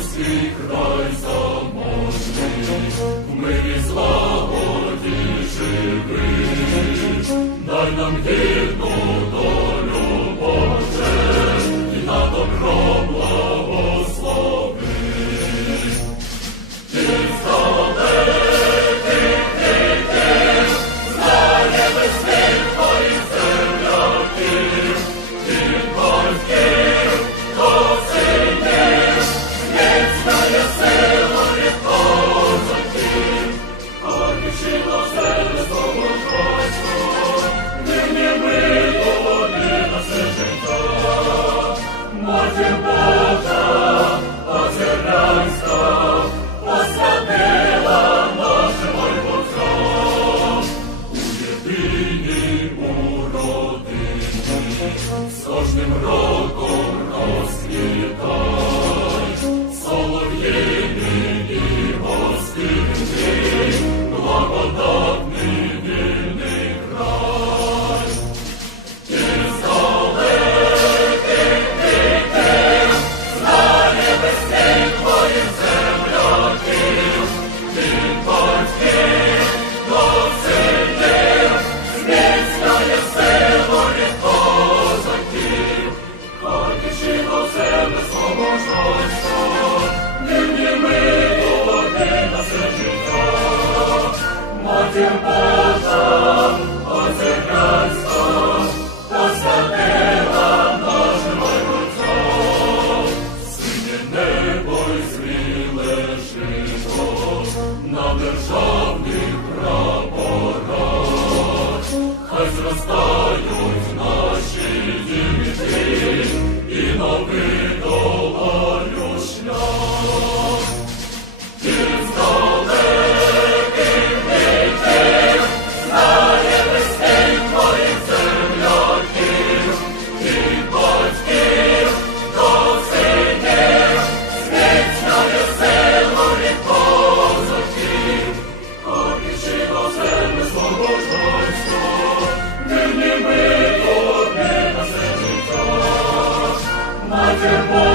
всіх дай заможний, в мирі злагоді живи, дай нам гідну tempo. 时光